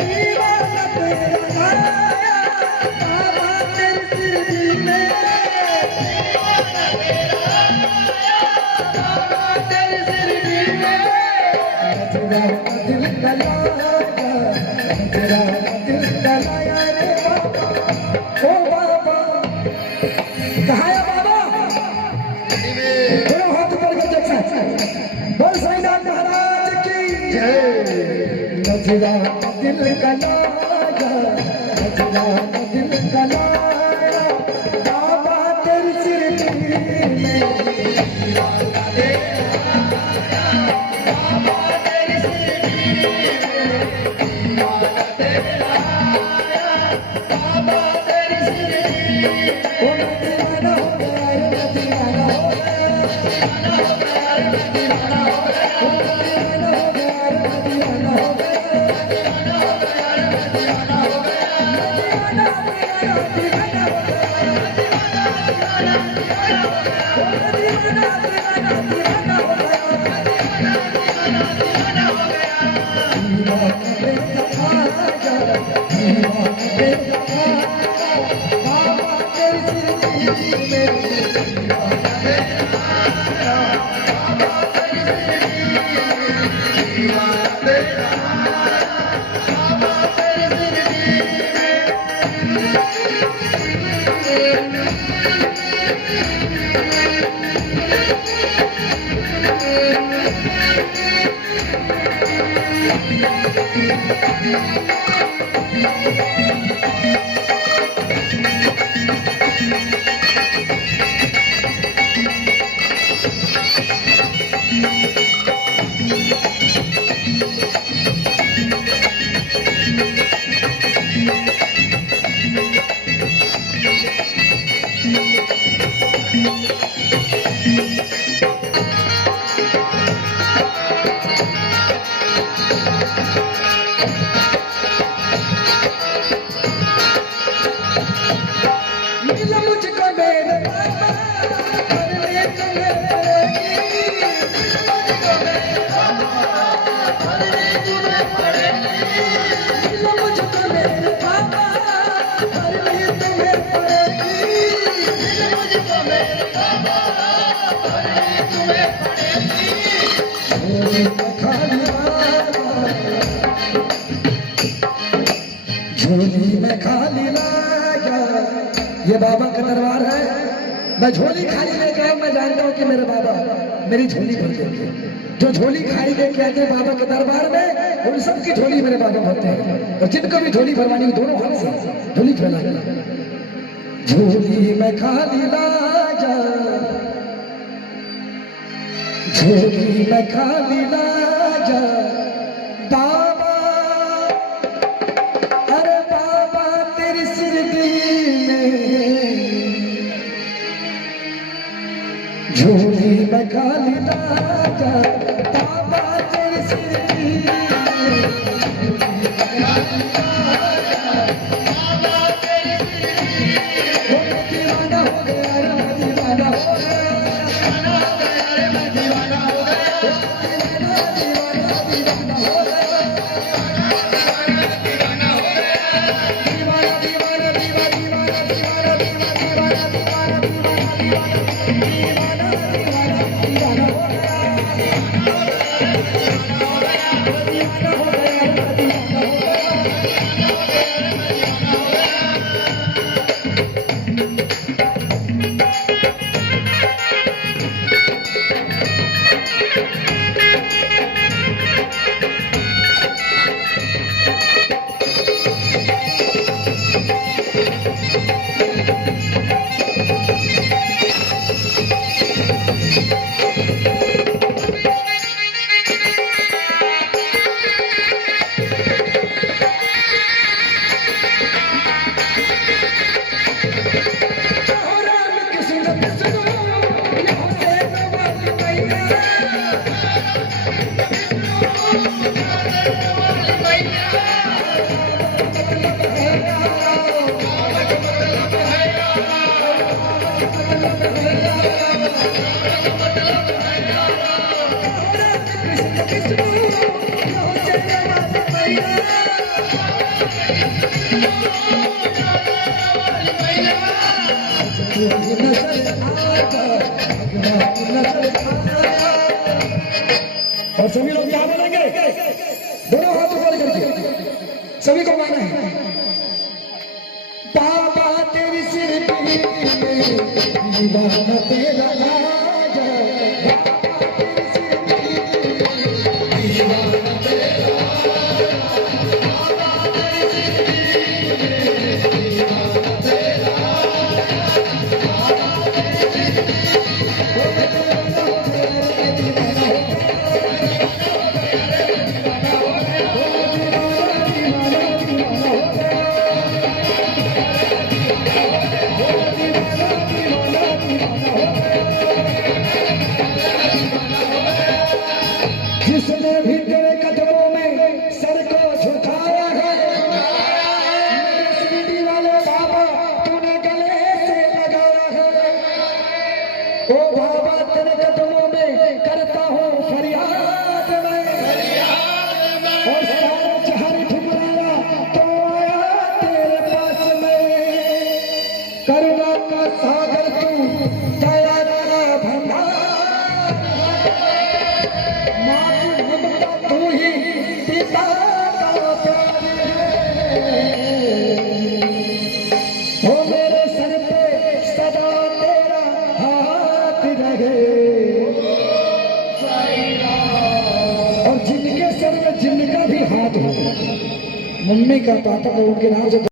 दीवाना तेरा आया बाबा तेरी शिरडी में दीवाना तेरा आया बाबा तेरी शिरडी में तेरा दिल गलाया तेरा दिल गलाया रे बाबा ओ बाबा कहाँ है बाबा दोनों हाथ ऊपर कर देख बोल साईनाथ महाराज की जय नजरा दिल गलाया नजरा दिल गलाया बाबा तेरी शिरडी में दीवाना तेरा आया बाबा तेरी शिरडी में दीवाना तेरा आया बाबा तेरी शिरडी में ओ मैं दीवाना हो गया रे मैं दीवाना हो गया दीवाना हो गया रे मैं दीवाना हो गया ओ मैं दीवाना हो गया रे मैं दीवाना हो गया दीवाना हो गया रे मैं दीवाना हो गया दीवाना दीवाना दीवाना हो गया दीवाना दीवाना दीवाना हो गया दीवाना दीवाना दीवाना हो गया दीवाना दीवाना दीवाना हो गया दीवाना तेरा आया दीवाना तेरा आया बाबा तेरी शिरडी में दीवाना तेरा आया बाबा तेरी शिरडी में दीवाना तेरा आया बाबा तेरी शिरडी मिला मुझको मेरे बाबा करने तुम्हें पड़ेगी मिला मुझको मेरे बाबा करने तुम्हें पड़ेगी मिला मुझको मेरे बाबा करने तुम्हें पड़ेगी मिला मुझको मेरे बाबा करने तुम्हें पड़ेगी झोली में खाली लाया झोली में खाली लाया ये बाबा का दरबार है मैं झोली खाली लेके आया मैं जानता हूँ कि मेरे बाबा मेरी झोली भर देंगे जो झोली खाली लेके आते हैं बाबा के दरबार में उन सब की झोली मेरे बाबा भरते हैं और जिनको भी झोली भरवानी हो दोनों हाथ से झोली फैला झोली में खाली लाया झोली में खाली लाया बाबा अरे बाबा तेरी शिरडी में झोली में खाली लाया बाबा तेरी शिरडी में झोली में खाली लाया बाबा तेरी शिरडी में मैं दीवाना हो गया रे मैं दीवाना हो गया दीवाना हो गया रे मैं दीवाना हो गया दीवाना दीवाना दीवाना हो गया दीवाना दीवाना हो गया दीवाना दीवाना दीवाना दीवाना दीवाना दीवाना दीवाना दीवाना दीवाना हो गया दीवाना हो गया दीवाना हो गया कृष्ण कृष्ण और सभी लोग क्या बोलेंगे, दोनों हाथ ऊपर करके सभी को गाना है। बाबा तेरी सिर में दीवाना तेरा राजा, बाबा तेरी सिर में दीवाना तेरा जिसने भी तेरे कदमों में सर को झुकाया है, मेरे सीढ़ी वाले बाबा तूने गले से लगाया है। ओ बाबा तेरे कदमों में करता हूँ फरियाद मैं, और सारे जहान ठुकराया तो आया तेरे पास मैं। करुणा का सागर तू, दया का भंडार, तू ही पिता का प्यार है। हो मेरे सर पे सदा तेरा हाथ रहे, और जिनके सर में जिनका भी हाथ हो, मम्मी का पापा का उनके नाम से